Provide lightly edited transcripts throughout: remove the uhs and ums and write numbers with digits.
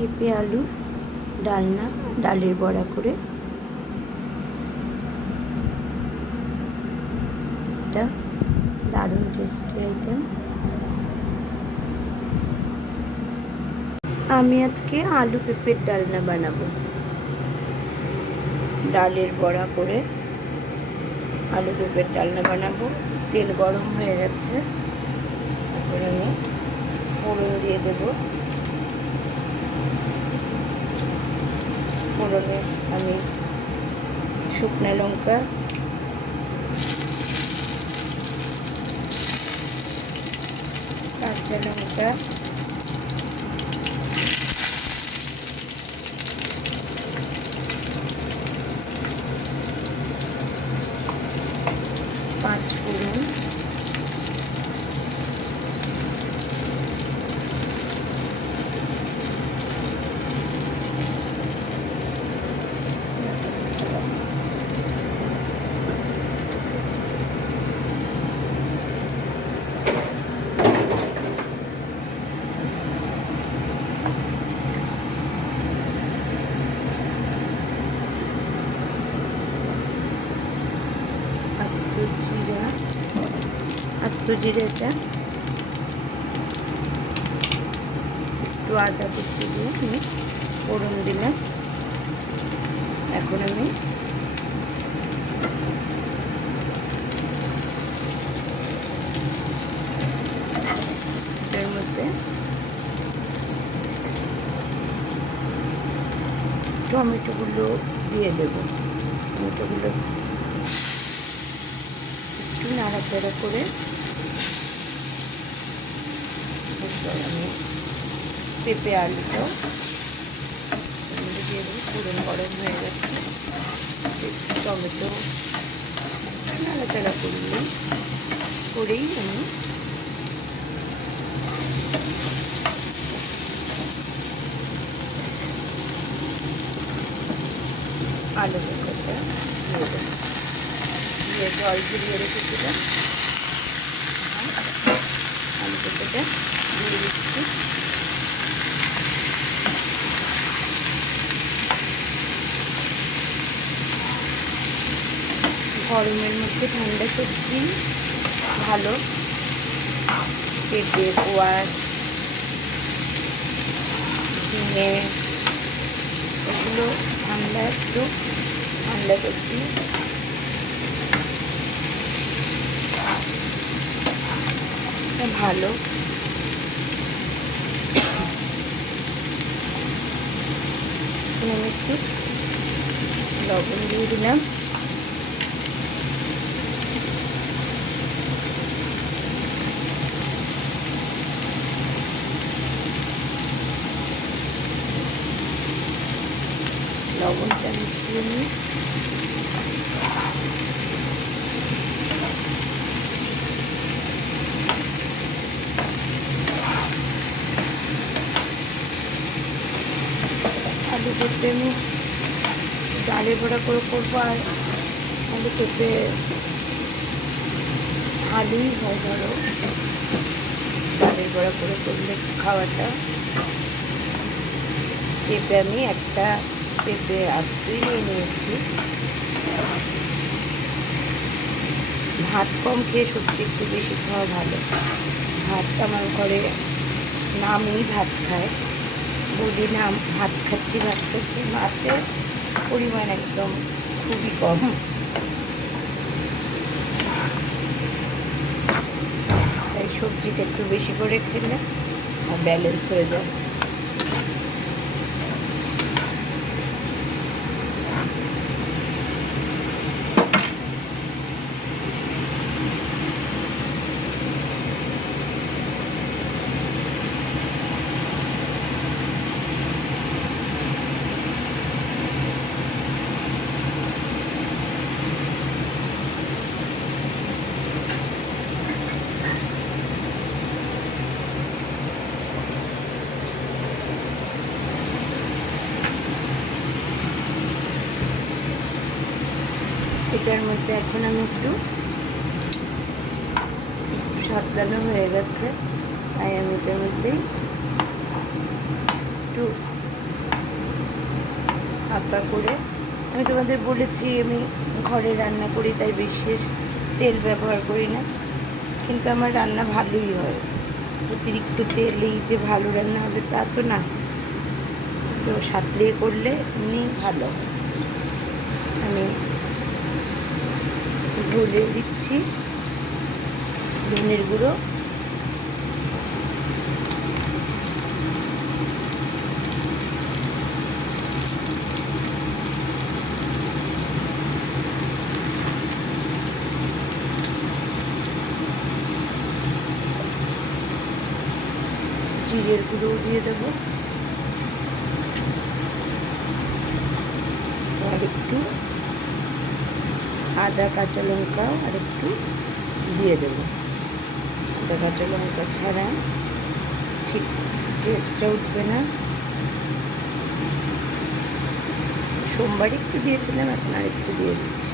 পেঁপে আলু ডালনা, ডালের বড়া করে। এটা দারুণ টেস্টি আইটেম। আমি আজকে আলু পেঁপের ডালনা বানাবো। ডালের বড়া করে আলু পেঁপের ডালনা বানাবো। তেল গরম হয়ে গেছে, এখন আমি ফোড়ন দিয়ে দেবো। ফোড়নে আমি শুকনো লঙ্কা, কাঁচা লঙ্কা, পাঁচ ফোড়ন, আস্ত জিরেটা, একটু আদা কুচি দিয়ে আমি ফোড়ন দিলাম। এখন আমি এর মধ্যে টমেটোগুলো দিয়ে দেব। টমেটোগুলো একটু নাড়াচাড়া করে আমি পেঁপে আলুটাও দিয়ে দেবো। ফোড়ন গরম হয়ে গেছে, টমেটো নাড়াচাড়া করেই আমি আলু পেঁপেটা দিয়ে দেবো। দিয়ে জল ঝরিয়ে রেখেছিলাম, আলু পেঁপেটা দিয়ে দিচ্ছি। গরমের মধ্যে ঠান্ডা সবজি ভালো। পেঁপে, কোয়াশ, ঝিঙে, এগুলো ঠান্ডা সবজি। ভালো। আমি একটু লবণ দিয়ে দিলাম। লবণটা মিশিয়ে নিই। আলু পেঁপে আমি ডালের বড়া করে করবো, আর আলু পেঁপে আলুই হয়। ধরো ডালের বড়া করে করলে খাওয়াটা। পেঁপে আমি একটা পেঁপে আস্তেই নিয়ে নিয়েছি। ভাত কম খেয়ে সবজি একটু বেশি খাওয়া ভালো। ভাত আমার ঘরে নামই ভাত খায়, বলি নাম ভাত খাচ্ছি। ভাতের পরিমাণ একদম খুবই কম। তাই সবজিটা একটু বেশি করে খেলে ব্যালেন্স হয়ে যায়। এটার মধ্যে এখন আমি একটু সাবধানে হয়ে গেছে, তাই আমি এটার মধ্যে একটু হালকা করে। আমি তোমাদের বলেছি আমি ঘরে রান্না করি, তাই বেশি তেল ব্যবহার করি না, কিন্তু আমার রান্না ভালোই হয়। অতিরিক্ত তেলেই যে ভালো রান্না হবে তা তো না, তো সাঁতলিয়ে করলে এমনি ভালো। আমি ঢেলে দিচ্ছি ধনের গুঁড়ো, জিরের গুঁড়ো দিয়ে দেবো, আর একটু আদা কাঁচা লঙ্কা আর একটু দিয়ে দেবো। আদা কাঁচা লঙ্কা ছাড়া ঠিক টেস্টটা উঠবে না। সোমবার একটু দিয়েছিলাম, এখন আর একটু দিয়ে দিচ্ছি।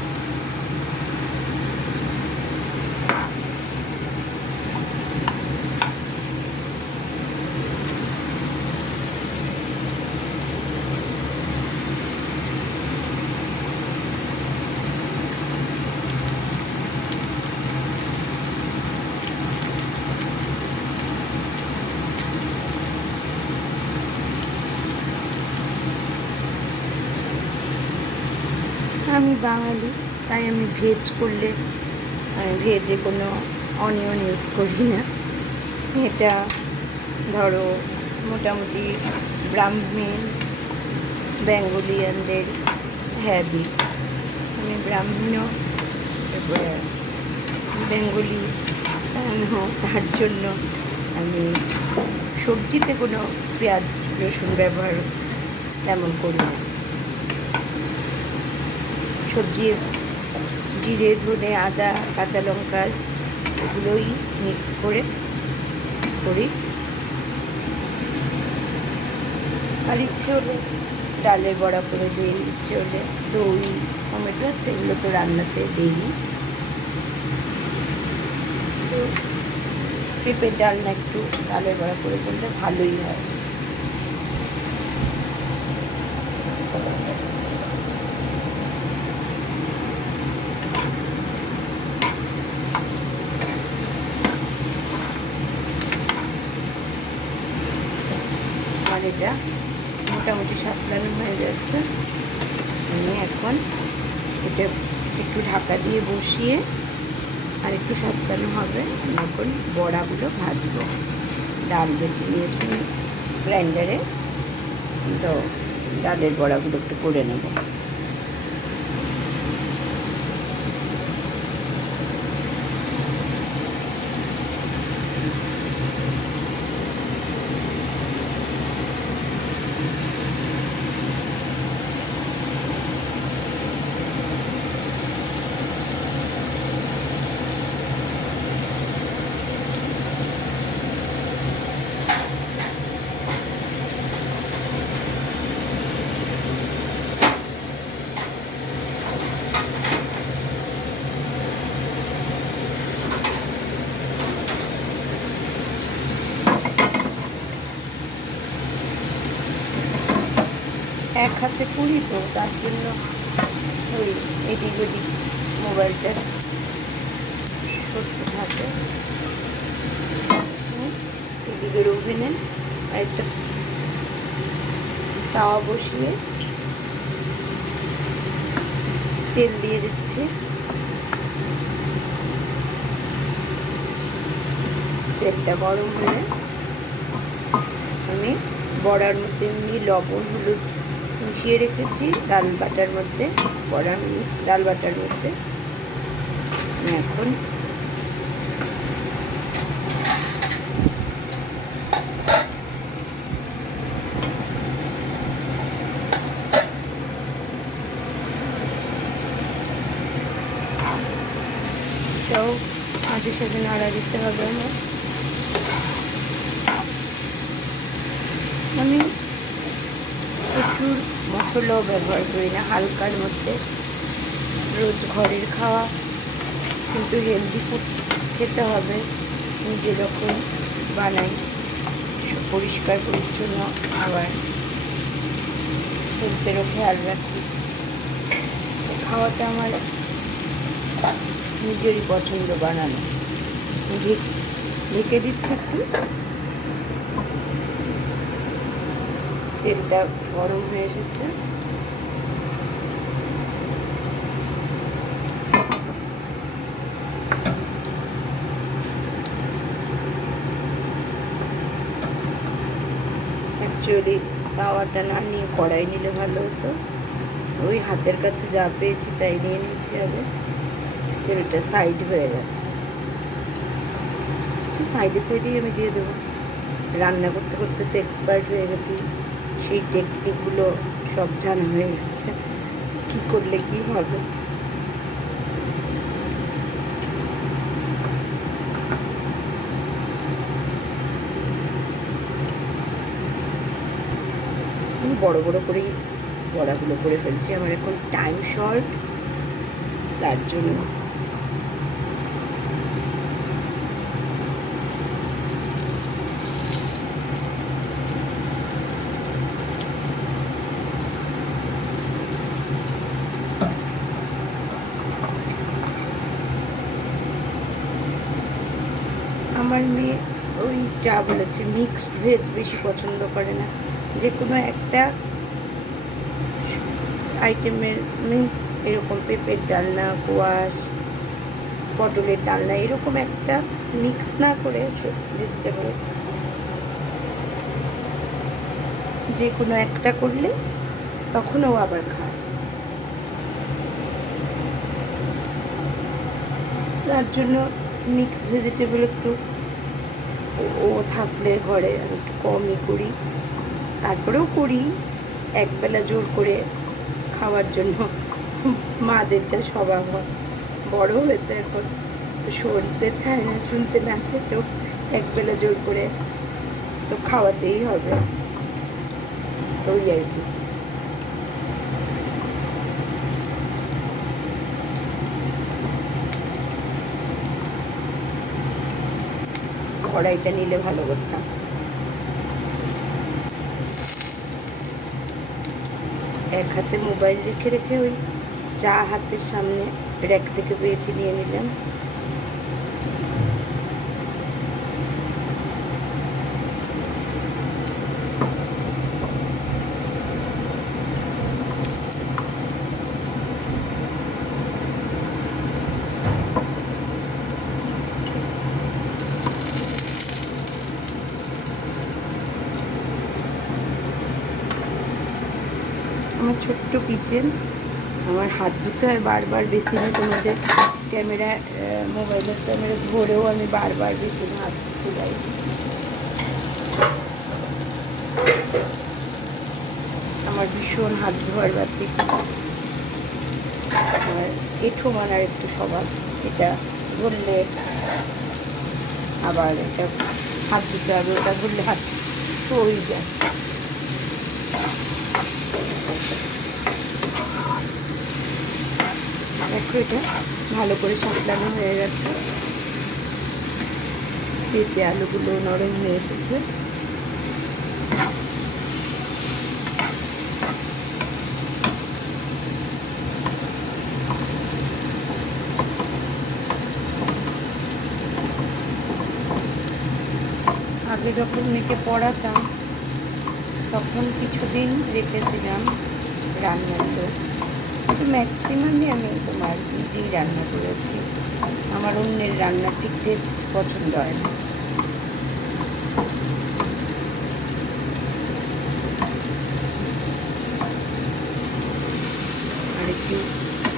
আমি বাঙালি, তাই আমি ভেজ করলে ভেজে কোনো অনিয়ন ইউজ করি না। এটা ধরো মোটামুটি ব্রাহ্মণ বেঙ্গলিয়ানদের হ্যাবিট। আমি ব্রাহ্মণ বেঙ্গলি, তার জন্য আমি সবজিতে কোনো পেঁয়াজ রসুন ব্যবহার তেমন করি না। সবজি জিরে ধনে আদা কাঁচা লঙ্কা এগুলোই মিক্স করে করি। আর ইচ্ছে হলে ডালের বড়া করে দিই, ইচ্ছে হলে দই টমেটো আছে এগুলো তো রান্নাতে দিই। তো পেঁপের ডালনা একটু ডালের বড়া করে করলে ভালোই হয়। আর এটা মোটামুটি সাতলানো হয়ে যাচ্ছে। আমি এখন এটা একটু ঢাকা দিয়ে বসিয়ে আর একটু সাতলানো হবে। আমি এখন বড়াগুলো ভাজবো। ডাল বেটে নিয়েছি গ্রাইন্ডারে, তো ডালের বড়াগুলো একটু করে নেব। এক হাতে করি তো, তার জন্য ওই এদিক ওদিক মোবাইলটা করতে থাকে। এদিকের ওভেনে একটা তাওয়া বসিয়ে তেল দিয়ে দিচ্ছি। তেলটা গরম হলে আমি বড়ার মধ্যে এমনি লবণ হলুদ মিশিয়ে রেখেছি ডাল বাটার মধ্যে, বড়া মিক্স ডাল বাটার মধ্যে। এখন এটাও মাঝে সাথে নাড়া দিতে হবে আমার। আমি প্রচুর মশলাও ব্যবহার করি না, হালকার মধ্যে। রোজ ঘরের খাওয়া, কিন্তু হেলদি ফুড খেতে হবে। নিজে যখন বানাই পরিষ্কার পরিচ্ছন্ন, আবার হেলথেরও খেয়াল রাখি। খাওয়াটা আমার নিজেরই পছন্দ বানানো। ঢেকে দিচ্ছি একটু, তেলটা গরম হয়ে এসেছে। অ্যাকচুয়ালি তাওয়াটা না নিয়ে কড়াই নিলে ভালো হতো। ওই হাতের কাছে যা পেয়েছি তাই নিয়ে নিচ্ছি। আগে তেলটা সাইড হয়ে গেছে, সাইডে সাইডেই আমি দিয়ে দেবো। রান্না করতে করতে তো এক্সপার্ট হয়ে গেছি, সেই টেকনিকগুলো সব জানা হয়ে গেছে, কী করলে কী হবে। আমি বড় বড় করেই বড়াগুলো করে ফেলছি, আমার এখন টাইম শর্ট, তার জন্য। আমার মেয়ে ওই যা বলেছে মিক্সড ভেজ বেশি পছন্দ করে না, যে কোনো একটা আইটেমের মিক্স, এরকম পেঁপের ডালনা, কোয়াশ, পটলের ডালনা, এরকম একটা মিক্স না করে ভেজিটেবল যে কোনো একটা করলে তখনও আবার খায়। তার জন্য মিক্স ভেজিটেবল একটু ও থাকলে ঘরে আমি একটু কমই করি, তারপরেও করি একবেলা জোর করে খাওয়ার জন্য। মাদের যা স্বভাব হয়, বড় হয়েছে এখন, শুনতে চায় না, শুনতে না খেতেও একবেলা জোর করে তো খাওয়াতেই হবে, ওই আর কি। কড়াইটা নিলে ভালো করতাম। এক হাতে মোবাইল রেখে রেখে ওই চা হাতের সামনে র্যাক থেকে পেয়েছি নিয়ে নিলাম। আমার ছোট্ট কিচেন, আমার হাত ধুতে হয় বারবার বেসিনে, তোমাদের ক্যামেরা, মোবাইলের ক্যামেরা ধরেও আমি বারবার বেসিনে হাত ধুতে যাই। আমার ভীষণ হাত ধোয়ার ব্যাপারে আমার এঁঠো মানার একটু স্বভাব, এটা ধরলে আবার এটা হাত ধুতে হবে, ওটা ধরলে হাত হয়ে যায়। দেখো এটা ভালো করে সাঁতলানো হয়ে গেছে, পেঁপে আলুগুলো নরম হয়ে এসেছে। আগে যখন মেয়েকে পড়াতাম তখন কিছুদিন রেখেছিলাম রান্নার লোক, কিন্তু ম্যাক্সিমামই আমি তোমার নিজেই রান্না করেছি। আমার অন্যের রান্নার ঠিক টেস্ট পছন্দ হয় না। আর একটু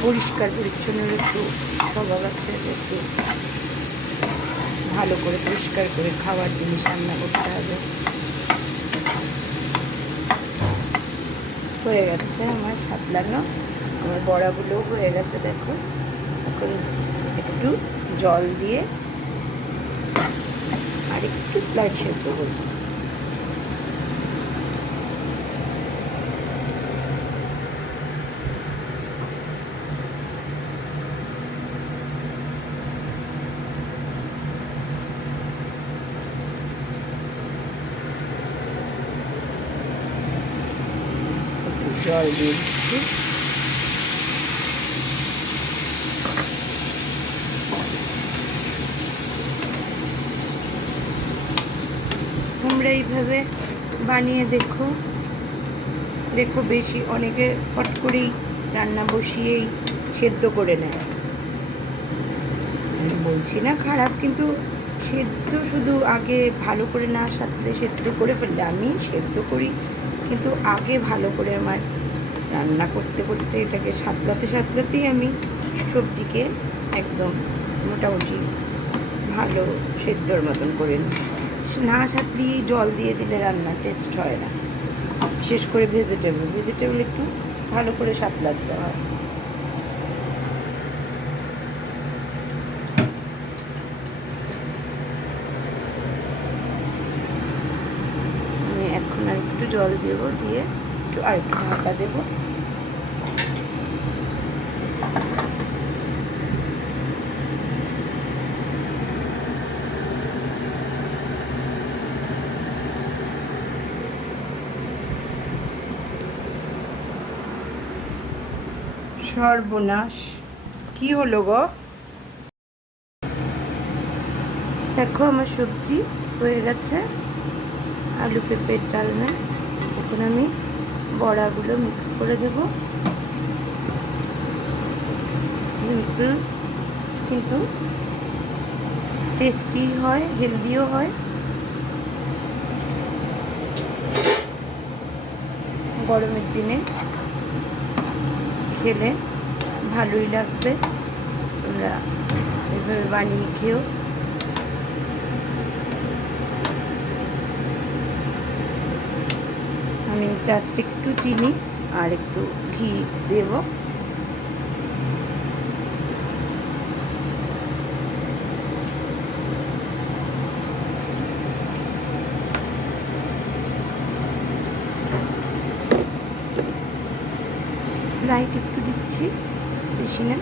পরিষ্কার পরিচ্ছন্নের একটু স্বভাব আছে, একটু ভালো করে পরিষ্কার করে খাওয়ার জিনিস রান্না করতে হবে। হয়ে গেছে আমার সাতলানো, আমার বড়াগুলোও হয়ে গেছে। দেখো এখন একটু জল দিয়ে আর একটু স্লাইড সেদ্ধ করবো। জল দিয়ে দিচ্ছি। তোমরা এইভাবে বানিয়ে দেখো। দেখো বেশি অনেকে ফট করেই রান্না বসিয়েই সেদ্ধ করে নেয়। আমি বলছি না খারাপ, কিন্তু সেদ্ধ শুধু আগে ভালো করে না সাথে সেদ্ধ করে ফেললে, আমি সেদ্ধ করি কিন্তু আগে ভালো করে আমার রান্না করতে করতে এটাকে সাতলাতেই আমি সবজিকে একদম মোটামুটি ভালো সেদ্ধর মতন করে নিই। না সাতলিয়ে জল দিয়ে দিলে রান্না টেস্ট হয় না। বিশেষ করে ভেজিটেবল একটু ভালো করে সাতলাতে হয়। আমি এখন আর একটু জল দেবো, দিয়ে একটু আরেকটু ঢাকা দেবো। সর্বনাশ, কি হলো গো? দেখো আমার সবজি হয়ে গেছে, আলু পেঁপের ডালনা। এখন আমি বড়াগুলো মিক্স করে দেব। সিম্পল কিন্তু টেস্টি হয়, হেলদিও হয়। গরমের দিনে খেলে ভালোই লাগবে। তোমরা এভাবে বানিয়ে খেও। আমি জাস্ট একটু চিনি আর একটু ঘি দেব। স্লাইড একটু দিচ্ছি, বেশি না।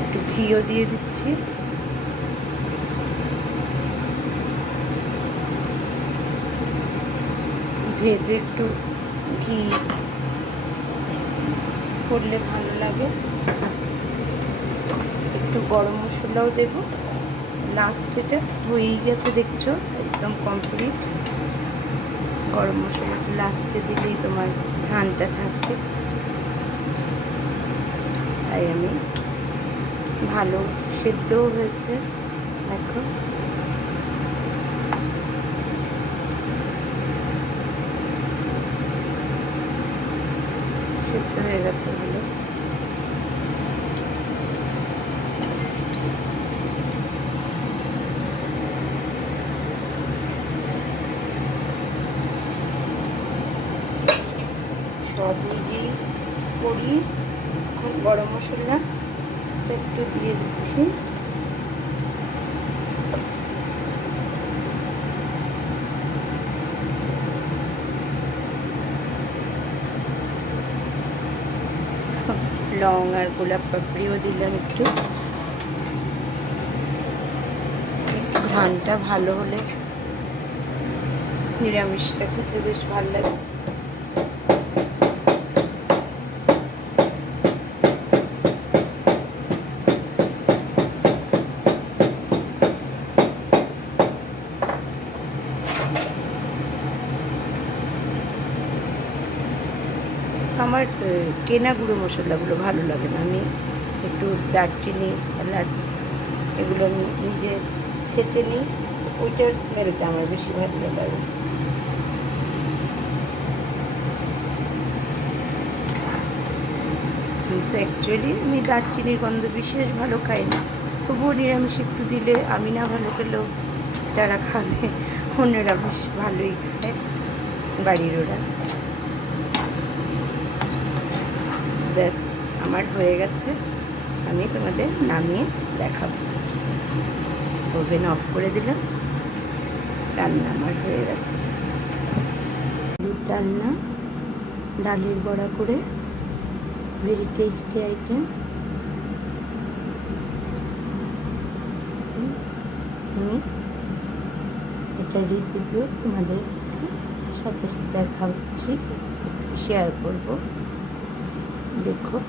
একটু ঘিও দিয়ে দিচ্ছি। ভেজে একটু ঘি করলে ভালো লাগে। একটু গরম মশলাও দেব লাস্ট। এটা হয়েই গেছে, দেখছো একদম কমপ্লিট। গরম মশলাটা লাস্টে দিলেই তোমার ঘ্রাণটা থাকবে। তাই আমি ভালো সেদ্ধও হয়েছে দেখো। সেদ্ধ হয়ে গেছে ভালো। সব নিজেই করি। এখন গরম মশলা একটু দিয়ে দিচ্ছি। লং আর গোলাপ পাপড়িও দিলাম একটু। ঘ্রাণটা ভালো হলে নিরামিষটা খেতে বেশ ভালো লাগে। আমার কেনা গুঁড়ো মশলাগুলো ভালো লাগে না। আমি একটু দারচিনি, এলাচ এগুলো আমি নিজে ছেঁচে নিই। ওইটার স্মেলটা আমার বেশি ভালো লাগে। অ্যাকচুয়ালি আমি দারচিনির গন্ধ বিশেষ ভালো খাই না, তবুও নিরামিষ একটু দিলে আমি না ভালো খেলেও যারা খাবে অন্যরা বেশ ভালোই খায়, বাড়ির ওরা। ব্যাস আমার হয়ে গেছে। আমি তোমাদের নামিয়ে দেখাবো। ওভেন অফ করে দিলাম। রান্না আমার হয়ে গেছে। ডালনা, ডালের বড়া করে, ভেরি টেস্টি আইটেম। এটা রেসিপিও তোমাদের সাথে দেখা হচ্ছে, শেয়ার করব। দেখো।